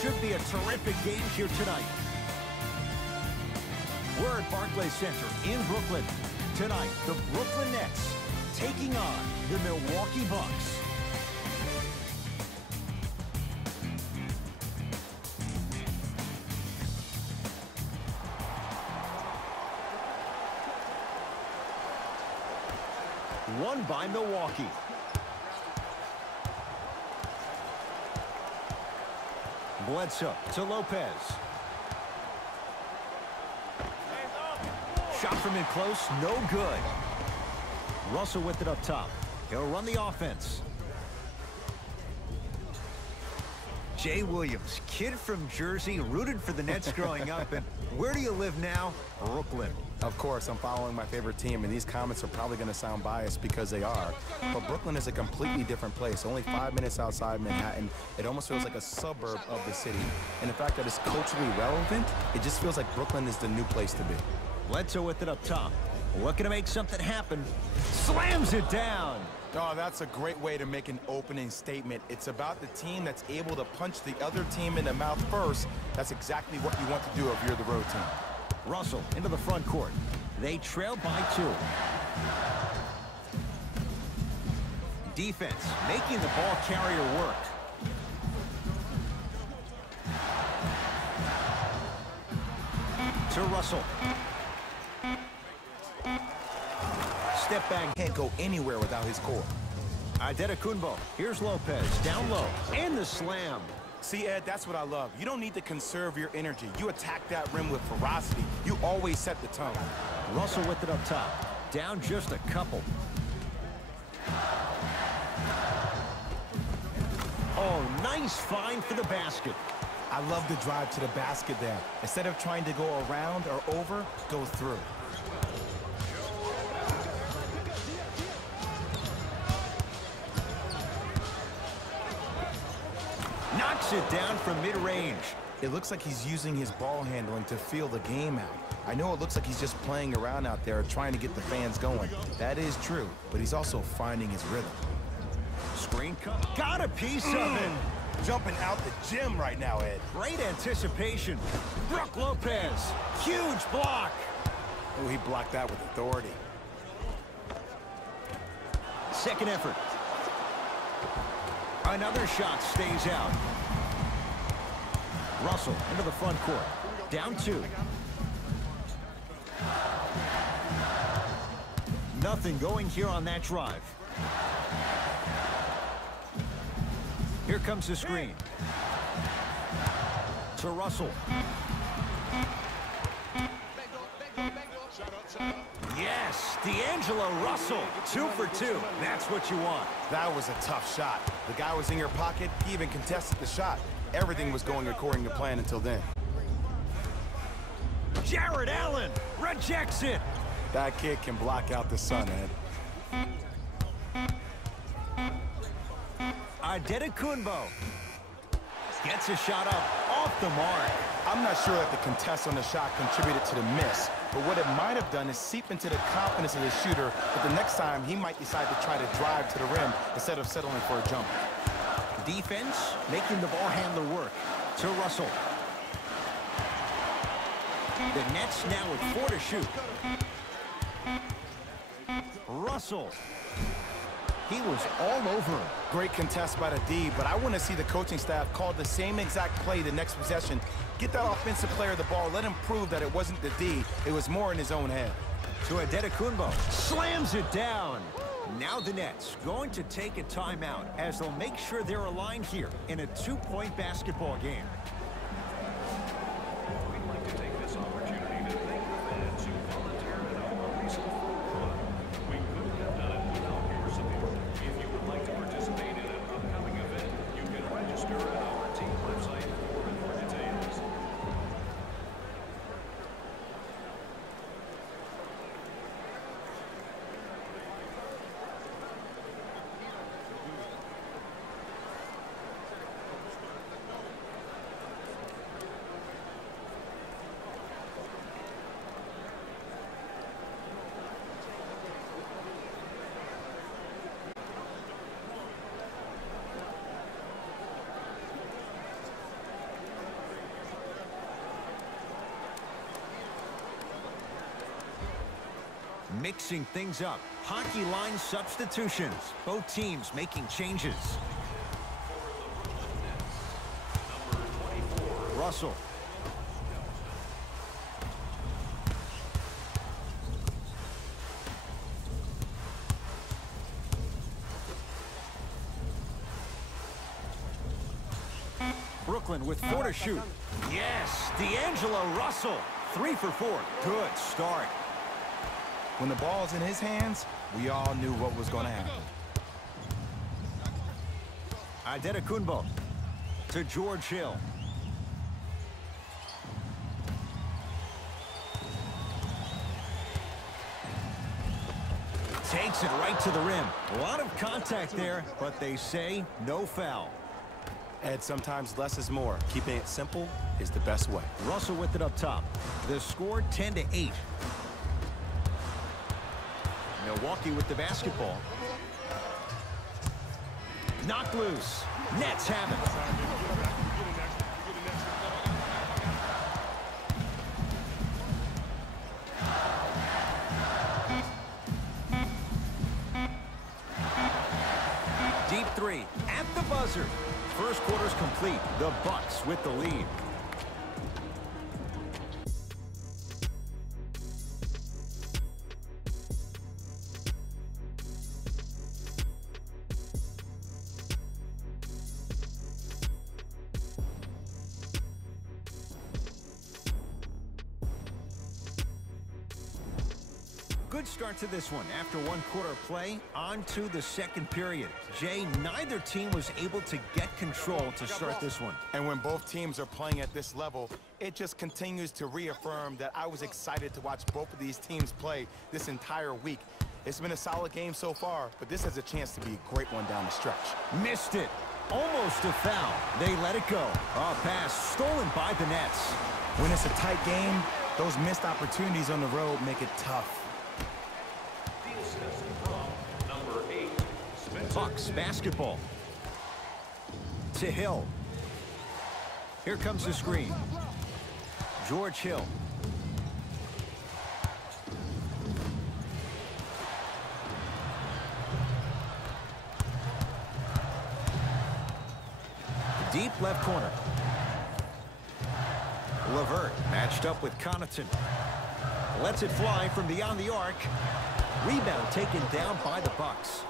should be a terrific game here tonight. We're at Barclays Center in Brooklyn. Tonight, the Brooklyn Nets taking on the Milwaukee Bucks. Won by Milwaukee. Bledsoe to Lopez. Shot from in close, no good. Russell with it up top. He'll run the offense. Jay Williams, kid from Jersey, rooted for the Nets growing up. And where do you live now? Brooklyn. Of course, I'm following my favorite team, and these comments are probably going to sound biased because they are. But Brooklyn is a completely different place. Only 5 minutes outside Manhattan. It almost feels like a suburb of the city. And the fact that it's culturally relevant, it just feels like Brooklyn is the new place to be. Bledsoe with it up top. Looking to make something happen. Slams it down. Oh, that's a great way to make an opening statement. It's about the team that's able to punch the other team in the mouth first. That's exactly what you want to do if you're the road team. Russell into the front court. They trail by 2. Defense making the ball carrier work. To Russell. Step back. Can't go anywhere without his core. Adetokunbo. Here's Lopez. Down low. And the slam. See, Ed, that's what I love. You don't need to conserve your energy. You attack that rim with ferocity. You always set the tone. Russell with it up top. Down just a couple. Oh, nice find for the basket. I love the drive to the basket there. Instead of trying to go around or over, go through. Knocks it down from mid-range. It looks like he's using his ball handling to feel the game out. I know it looks like he's just playing around out there trying to get the fans going. That is true, but he's also finding his rhythm. Screen cut. Got a piece of it. Jumping out the gym right now, Ed. Great anticipation. Brook Lopez. Huge block. Oh, he blocked that with authority. Second effort. Another shot stays out. Russell into the front court. Down 2. Nothing going here on that drive. Here comes the screen. To Russell. Yes, D'Angelo Russell. 2 for 2. That's what you want. That was a tough shot. The guy was in your pocket. He even contested the shot. Everything was going according to plan until then. Jared Allen rejects it. That kid can block out the sun, Ed. Adetokunbo gets a shot up off the mark. I'm not sure that the contest on the shot contributed to the miss, but what it might have done is seep into the confidence of the shooter that the next time he might decide to try to drive to the rim instead of settling for a jumper. Defense making the ball handler work. To Russell. The Nets now with 4 to shoot. Russell. He was all over him. Great contest by the D, but I want to see the coaching staff call the same exact play the next possession. Get that offensive player the ball. Let him prove that it wasn't the D. It was more in his own head. To Adetokunbo. Slams it down. Now the Nets going to take a timeout as they'll make sure they're aligned here in a 2-point basketball game. We'd like to take this opportunity to thank the fans who volunteered at our recent food run. We couldn't have done it without your support. If you would like to participate in an upcoming event, you can register at our team website for more details. Mixing things up. Hockey line substitutions. Both teams making changes. Russell. Brooklyn with 4 to shoot. Yes, D'Angelo Russell. 3 for 4. Good start. When the ball's in his hands, we all knew what was going to happen. Antetokounmpo to George Hill. Takes it right to the rim. A lot of contact there, but they say no foul. Ed, sometimes less is more. Keeping it simple is the best way. Russell with it up top. The score 10 to 8. Milwaukee with the basketball. Knocked loose. Nets have it. Deep three at the buzzer. First quarter's complete. The Bucks with the lead. Good start to this one. After 1 quarter play, on to the second period. Jay, neither team was able to get control to start this one. And when both teams are playing at this level, it just continues to reaffirm that I was excited to watch both of these teams play this entire week. It's been a solid game so far, but this has a chance to be a great one down the stretch. Missed it. Almost a foul. They let it go. A pass stolen by the Nets. When it's a tight game, those missed opportunities on the road make it tough. Bucks basketball. To Hill. Here comes the screen. George Hill. Deep left corner. LeVert matched up with Connaughton. Lets it fly from beyond the arc. Rebound taken down by the Bucks.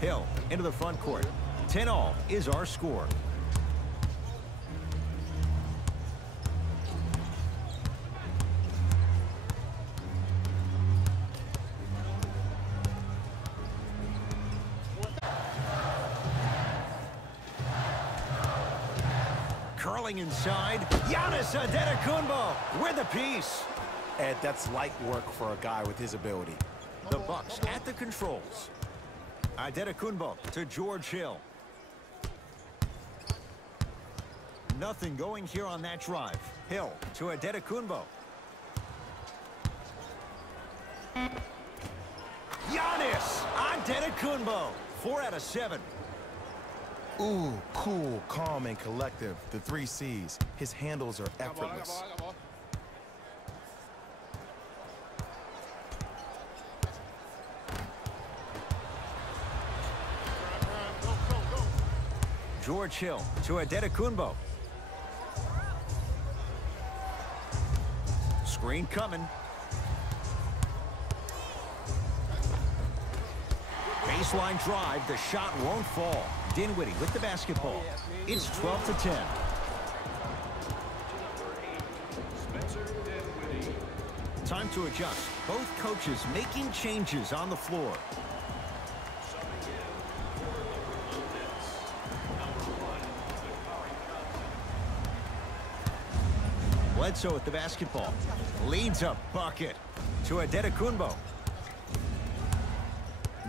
Hill into the front court. 10-all is our score. Curling inside. Giannis Antetokounmpo with a piece. Ed, that's light work for a guy with his ability. The Bucks at the controls. Antetokounmpo to George Hill. Nothing going here on that drive. Hill to Antetokounmpo. Giannis Antetokounmpo. 4 out of 7. Ooh, cool, calm, and collective. The 3 C's. His handles are effortless. George Hill to Antetokounmpo. Screen coming. Baseline drive. The shot won't fall. Dinwiddie with the basketball. It's 12 to 10. Time to adjust. Both coaches making changes on the floor. Bledsoe with the basketball. Leads a bucket to Antetokounmpo.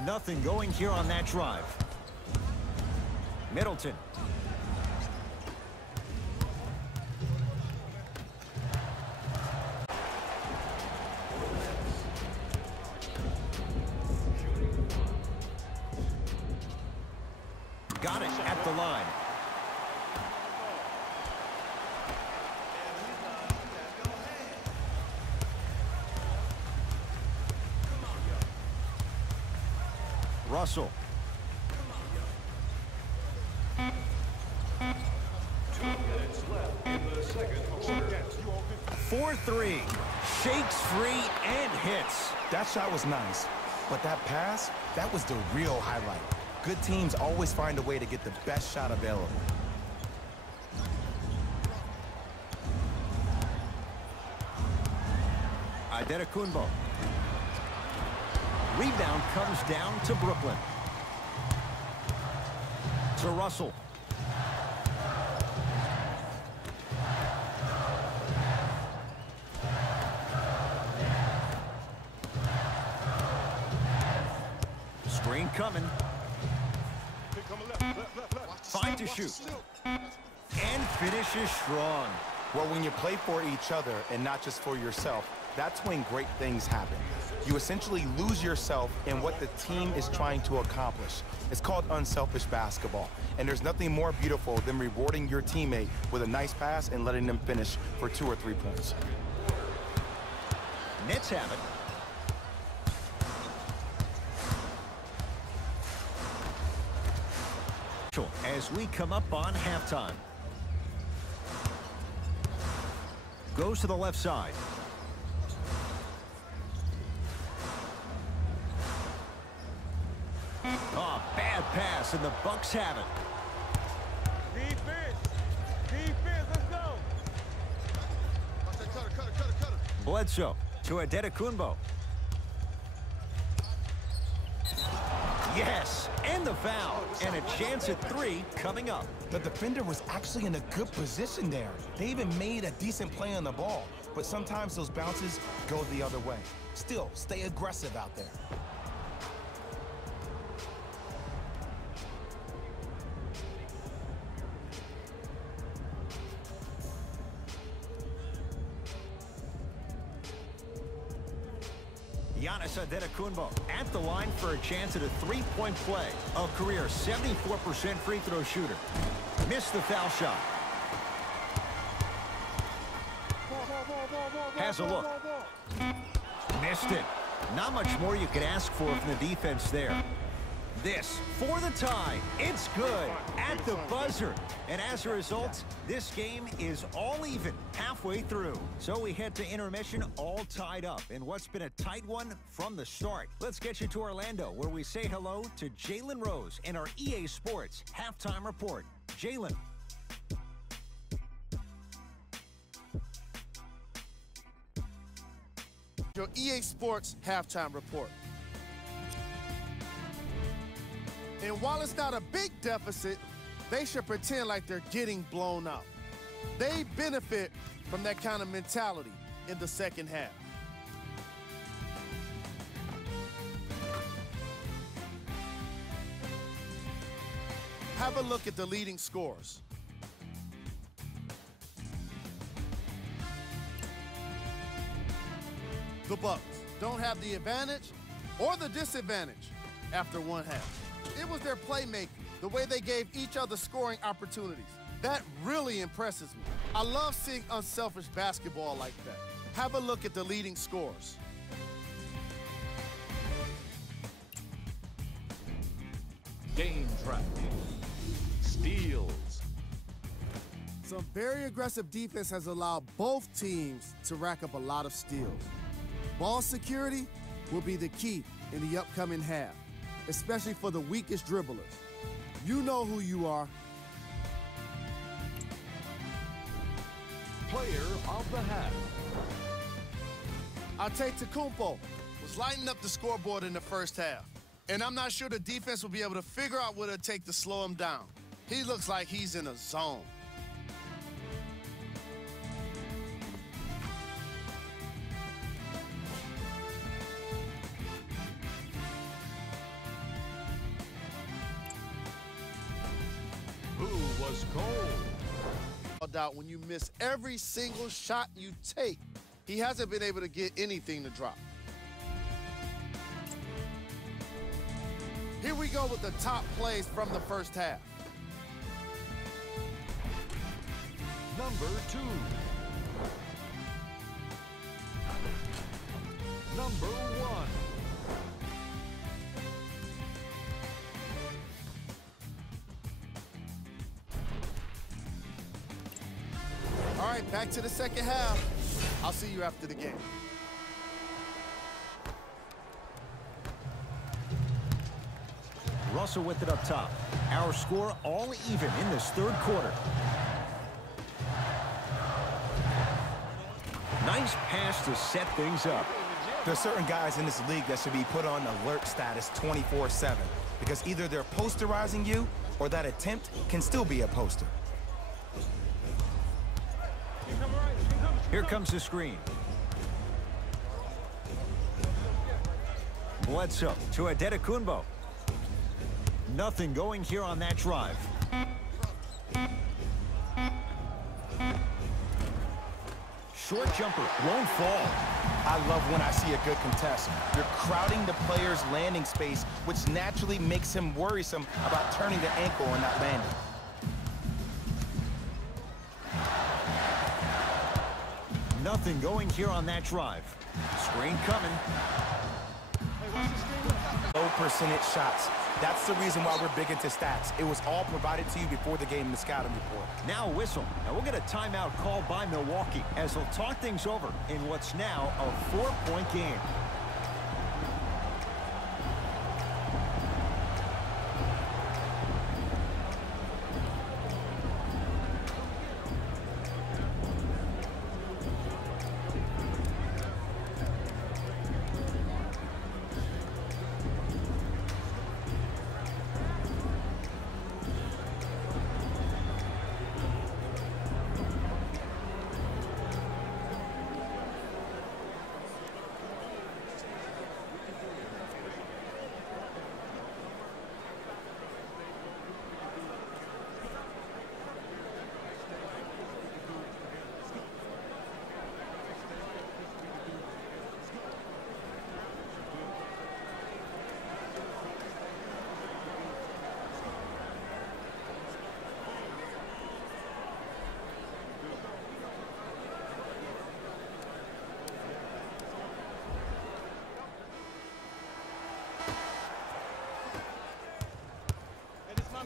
Nothing going here on that drive. Middleton. Got it at the line. Russell. 2 minutes left in the second quarter. 4-3. Shakes free and hits. That shot was nice, but that pass, that was the real highlight. Good teams always find a way to get the best shot available. Adetokunbo. Rebound comes down to Brooklyn. To Russell. Screen coming. Fine to shoot. And finishes strong. Well, when you play for each other and not just for yourself, that's when great things happen. You essentially lose yourself in what the team is trying to accomplish. It's called unselfish basketball. And there's nothing more beautiful than rewarding your teammate with a nice pass and letting them finish for 2 or 3 points. Nets have it. As we come up on halftime. Goes to the left side. Oh, bad pass, and the Bucks have it. Defense! Defense, let's go! Watch that cutter. Bledsoe to Adetokunbo. Yes, and the foul, and a chance at 3 coming up. The defender was actually in a good position there. They even made a decent play on the ball, but sometimes those bounces go the other way. Still, stay aggressive out there. Giannis Adetokunbo at the line for a chance at a 3-point play. A career 74% free throw shooter. Missed the foul shot. Has a look. Missed it. Not much more you could ask for from the defense there. This for the tie. It's good at the buzzer. And as a result, this game is all even halfway through. So we head to intermission all tied up in what's been a tight one from the start. Let's get you to Orlando, where we say hello to Jalen Rose in our EA Sports halftime report. Jalen. Your EA Sports halftime report. And while it's not a big deficit, they should pretend like they're getting blown out. They benefit from that kind of mentality in the second half. Have a look at the leading scores. The Bucks don't have the advantage or the disadvantage after one half. It was their playmaking, the way they gave each other scoring opportunities. That really impresses me. I love seeing unselfish basketball like that. Have a look at the leading scores. Game tracking. Steals. Some very aggressive defense has allowed both teams to rack up a lot of steals. Ball security will be the key in the upcoming half, especially for the weakest dribblers. You know who you are. Player of the half. Adetokunbo was lighting up the scoreboard in the first half, and I'm not sure the defense will be able to figure out what it'll take to slow him down. He looks like he's in a zone. Who was cold? Out when you miss every single shot you take. He hasn't been able to get anything to drop. Here we go with the top plays from the first half. Number 2. Number 1. right, back to the second half. I'll see you after the game. Russell with it up top. Our score all even in this third quarter. Nice pass to set things up. There's certain guys in this league that should be put on alert status 24/7 because either they're posterizing you or that attempt can still be a poster. Here comes the screen. Bledsoe to Adetokunbo. Nothing going here on that drive. Short jumper won't fall. I love when I see a good contest. You're crowding the player's landing space, which naturally makes him worrisome about turning the ankle and not landing. Nothing going here on that drive. Screen coming. Low percentage shots. That's the reason why we're big into stats. It was all provided to you before the game in the scouting report. Now a whistle. Now we'll get a timeout called by Milwaukee as they'll talk things over in what's now a 4-point game.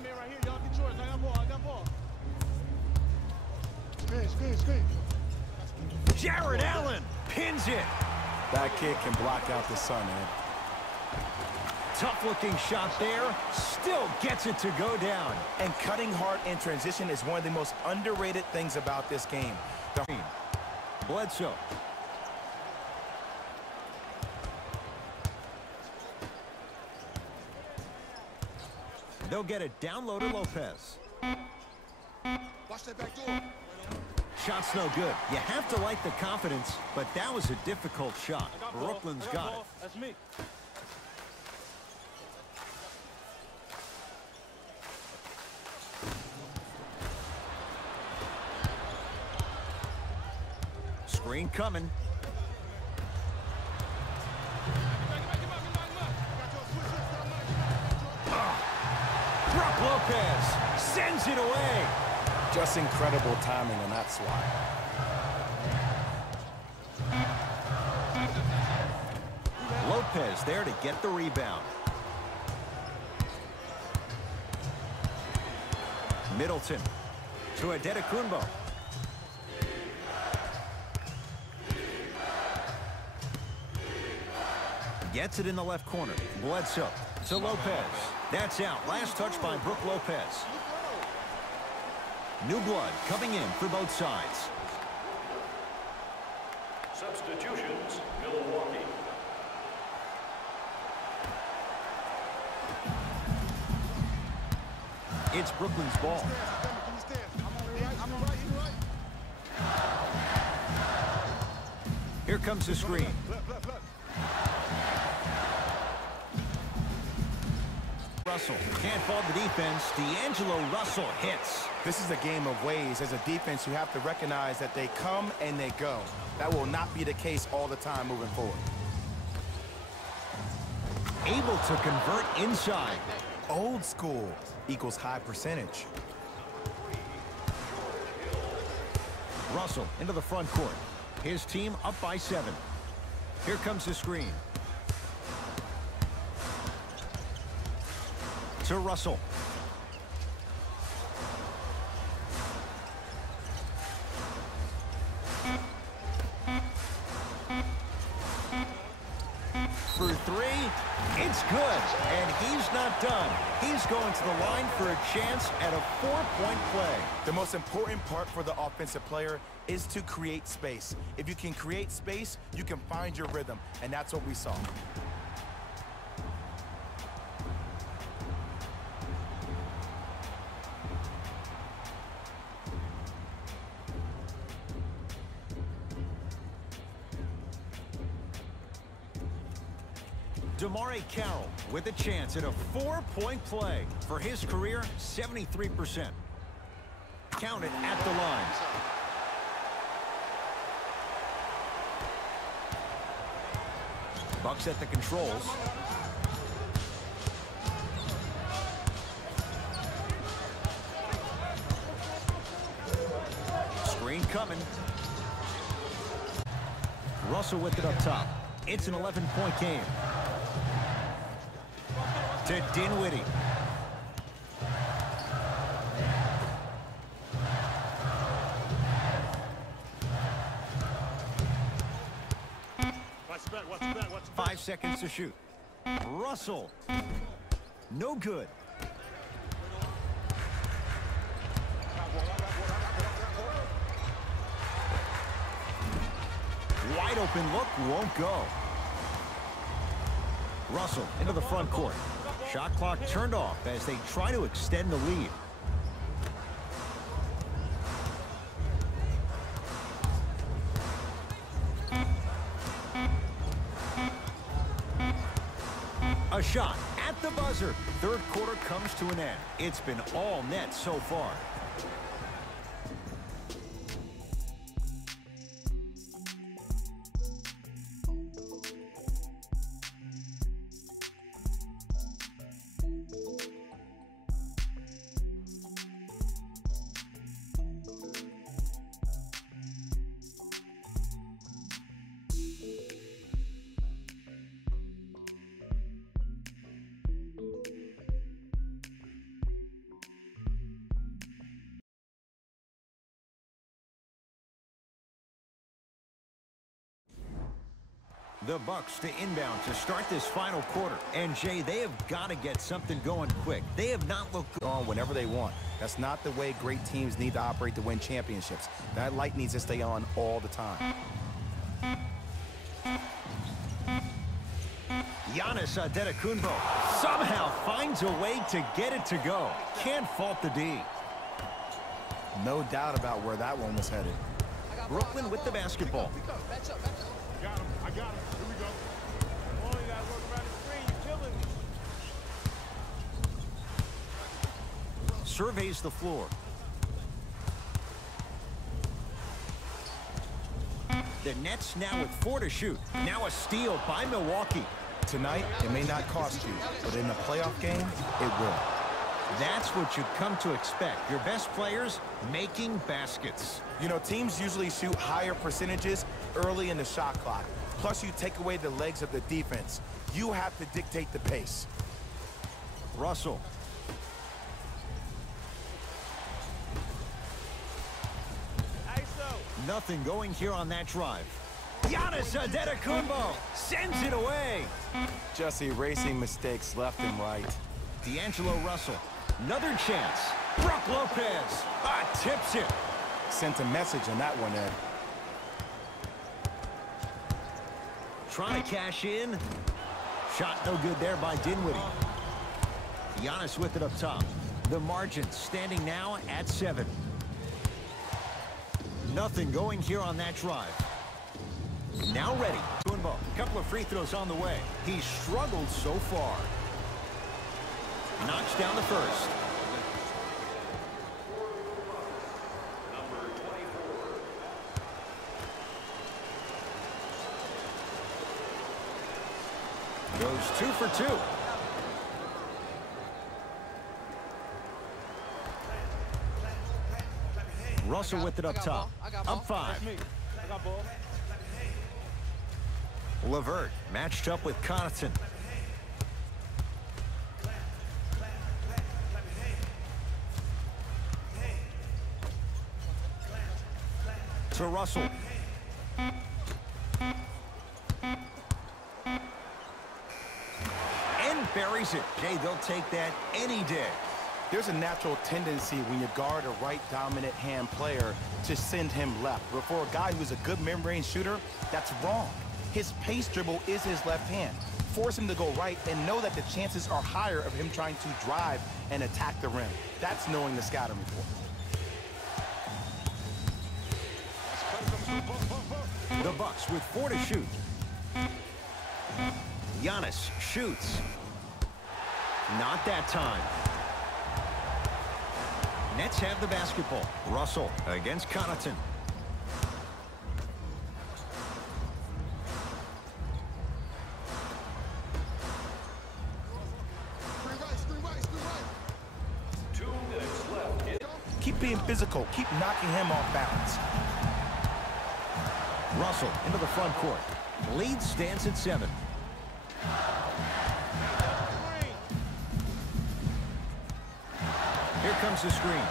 Man right here, y'all get yours. I got ball. Screen. Jared Allen pins it. That kid can block out the sun, man. Tough looking shot there. Still gets it to go down. And cutting hard in transition is one of the most underrated things about this game. Bledsoe. They'll get it down low to Lopez. Watch that back door. Shot's no good. You have to like the confidence, but that was a difficult shot. Brooklyn's got it. That's me. Screen coming. Brook Lopez sends it away. Just incredible timing on that swat. Lopez there to get the rebound. Middleton to Adetokunbo. Gets it in the left corner. Bledsoe to Lopez. That's out. Last touch by Brook Lopez. New blood coming in for both sides. Substitutions, Milwaukee. It's Brooklyn's ball. Here comes the screen. Russell can't fault the defense. D'Angelo Russell hits. This is a game of ways. As a defense, you have to recognize that they come and they go. That will not be the case all the time moving forward. Able to convert inside. Old school equals high percentage. Russell into the front court. His team up by 7. Here comes the screen. To Russell. three. It's good, and he's not done. He's going to the line for a chance at a 4-point play. The most important part for the offensive player is to create space. If you can create space, you can find your rhythm, and that's what we saw. DeMare Carroll with a chance at a 4-point play. For his career, 73%. Counted at the line. Bucks at the controls. Screen coming. Russell with it up top. It's an 11-point game. To Dinwiddie. Watch the back, watch the back, watch the back. 5 seconds to shoot. Russell. No good. Wide open look, won't go. Russell into the front court. Shot clock turned off as they try to extend the lead. A shot at the buzzer. Third quarter comes to an end. It's been all net so far. The Bucks to inbound to start this final quarter. And, Jay, they have got to get something going quick. They have not looked On whenever they want. That's not the way great teams need to operate to win championships. That light needs to stay on all the time. Giannis Antetokounmpo somehow finds a way to get it to go. Can't fault the D. No doubt about where that one was headed. Brooklyn with the basketball. Got him, I got him. Here we go. Come on, you guys work around the screen. You're killing me. Surveys the floor. The Nets now with 4 to shoot. Now a steal by Milwaukee. Tonight, it may not cost you, but in a playoff game, it will. That's what you've come to expect. Your best players making baskets. You know, teams usually shoot higher percentages early in the shot clock. Plus, you take away the legs of the defense. You have to dictate the pace. Russell. Nothing going here on that drive. Giannis Antetokounmpo sends it away. Just erasing mistakes left and right. D'Angelo Russell. Another chance. Brook Lopez. Tips it. Sent a message on that one, Ed. Trying to cash in. Shot no good there by Dinwiddie. Giannis with it up top. The margin standing now at 7. Nothing going here on that drive. Now ready. A couple of free throws on the way. He struggled so far. Knocks down the first. Goes 2 for 2. Russell with it up top. Up 5. I got ball. LeVert matched up with Connaughton. To Russell. buries it. Jay, they'll take that any day. There's a natural tendency when you guard a right dominant hand player to send him left. But for a guy who's a good mid-range shooter, that's wrong. His pace dribble is his left hand. Force him to go right and know that the chances are higher of him trying to drive and attack the rim. That's knowing the scouting report. The Bucks with 4 to shoot. Giannis shoots. Not that time. Nets have the basketball. Russell against Connaughton. Keep being physical. Keep knocking him off balance. Russell into the front court. Lead stands at 7. Here comes the screen.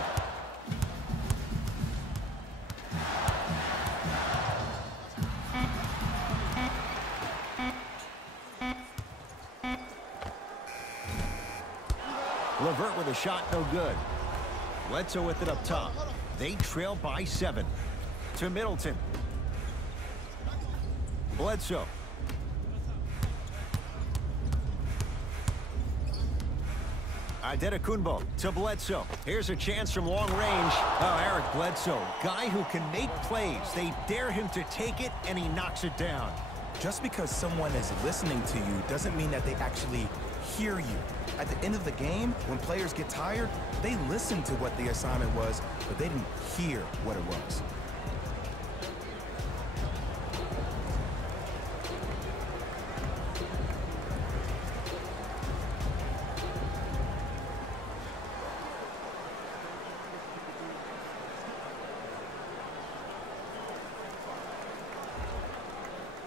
Levert with a shot, no good. Bledsoe with it up top. They trail by 7. To Middleton. Bledsoe. Antetokounmpo to Bledsoe. Here's a chance from long range. Oh, Eric Bledsoe, guy who can make plays. They dare him to take it, and he knocks it down. Just because someone is listening to you doesn't mean that they actually hear you. At the end of the game, when players get tired, they listen to what the assignment was, but they didn't hear what it was.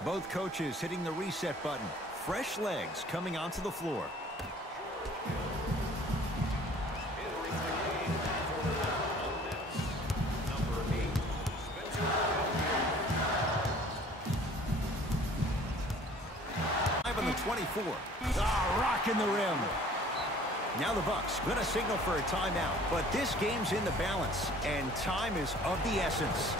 Both coaches hitting the reset button. Fresh legs coming onto the floor. On the 24. Rocking the rim. Now the Bucks gonna signal for a timeout, but this game's in the balance, and time is of the essence.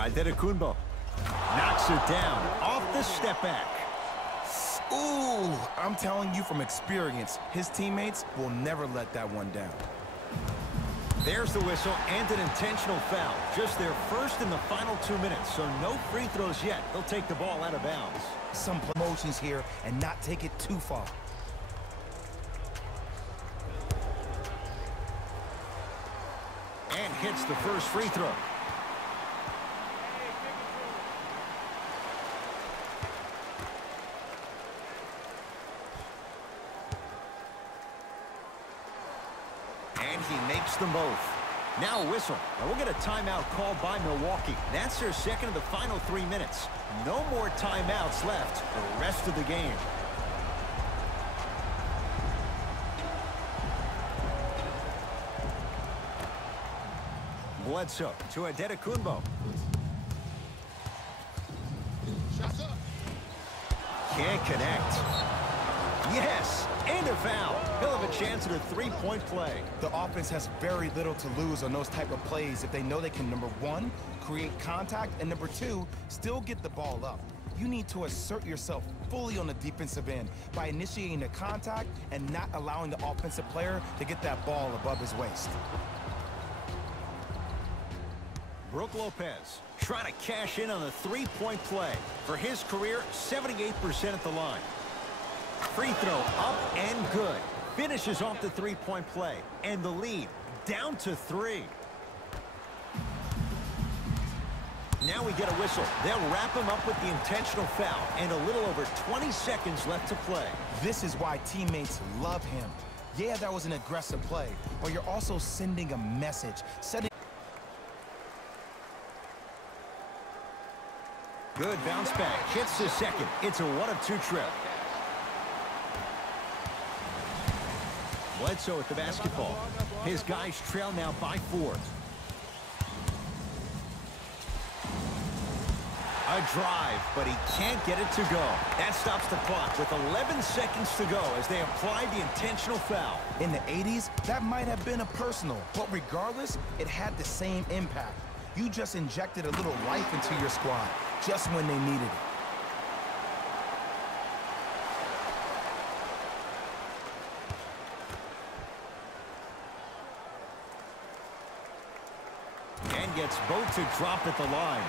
Antetokounmpo knocks it down off the step back. Ooh, I'm telling you from experience, his teammates will never let that one down. There's the whistle and an intentional foul. Just their first in the final 2 minutes, so no free throws yet. They'll take the ball out of bounds. Some promotions here and not take it too far. And hits the first free throw. And he makes them both. Now a whistle. And we'll get a timeout called by Milwaukee. That's their second of the final 3 minutes. No more timeouts left the rest of the game. Bledsoe to Antetokounmpo. Can't connect. Yes, and a foul. He'll have a chance at a three-point play. The offense has very little to lose on those type of plays if they know they can, number one, create contact, and number two, still get the ball up. You need to assert yourself fully on the defensive end by initiating the contact and not allowing the offensive player to get that ball above his waist. Brook Lopez trying to cash in on a three-point play. For his career, 78% at the line. Free throw up and good. Finishes off the three-point play. And the lead down to 3. Now we get a whistle. They'll wrap him up with the intentional foul. And a little over 20 seconds left to play. This is why teammates love him. Yeah, that was an aggressive play, but you're also sending a message. Good bounce back. Hits the second. It's a 1-of-2 trip. Bledsoe with the basketball. His guys trail now by 4. A drive, but he can't get it to go. That stops the clock with 11 seconds to go as they apply the intentional foul. In the 80s, that might have been a personal, but regardless, it had the same impact. You just injected a little life into your squad, just when they needed it. And gets both to drop at the line.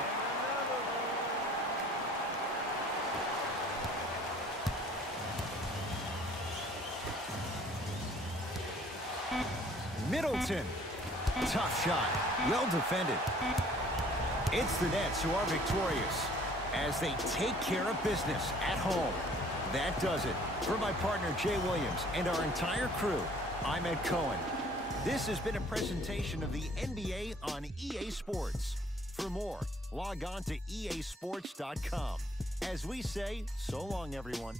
Middleton. Tough shot. Well defended. It's the Nets who are victorious as they take care of business at home. That does it. For my partner, Jay Williams, and our entire crew, I'm Ed Cohen. This has been a presentation of the NBA on EA Sports. For more, log on to easports.com. As we say, so long, everyone.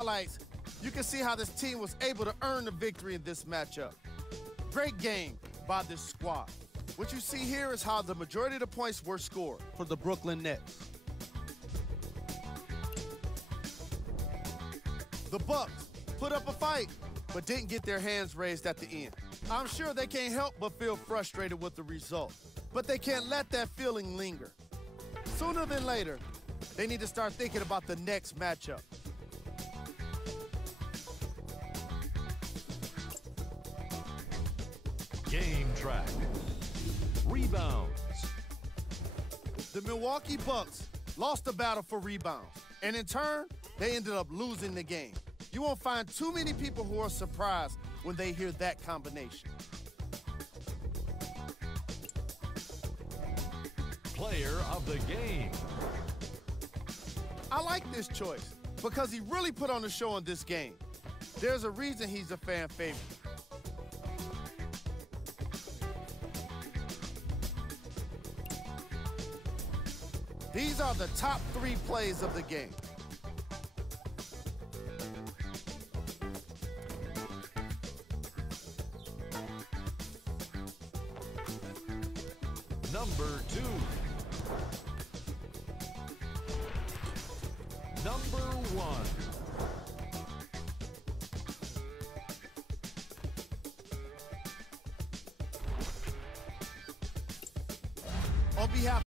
Highlights, you can see how this team was able to earn the victory in this matchup. Great game by this squad. What you see here is how the majority of the points were scored for the Brooklyn Nets. The Bucks put up a fight, but didn't get their hands raised at the end. I'm sure they can't help but feel frustrated with the result, but they can't let that feeling linger. Sooner than later, they need to start thinking about the next matchup. Game track. Rebounds. The Milwaukee Bucks lost the battle for rebounds, and in turn, they ended up losing the game. You won't find too many people who are surprised when they hear that combination. Player of the game. I like this choice because he really put on the show in this game. There's a reason he's a fan favorite. These are the top 3 plays of the game. Number 2. Number 1. On behalf